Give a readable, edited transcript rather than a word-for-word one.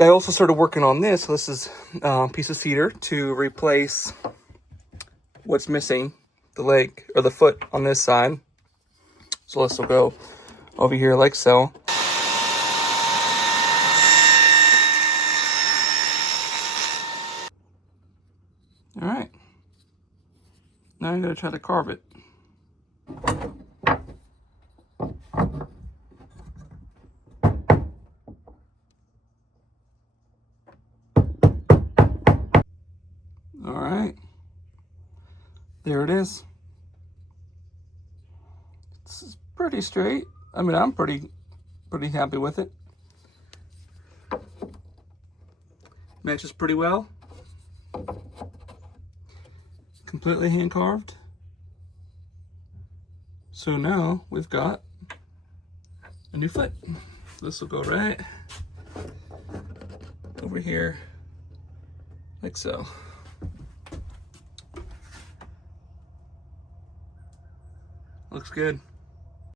I also started working on this. So this is a piece of cedar to replace what's missing, the leg or the foot on this side. So this will go over here like so. All right. Now I'm going to try to carve it. All right. There it is. It's pretty straight. I mean, I'm pretty happy with it. Matches pretty well. Completely hand carved. So now we've got a new foot. This will go right over here, like so. Looks good.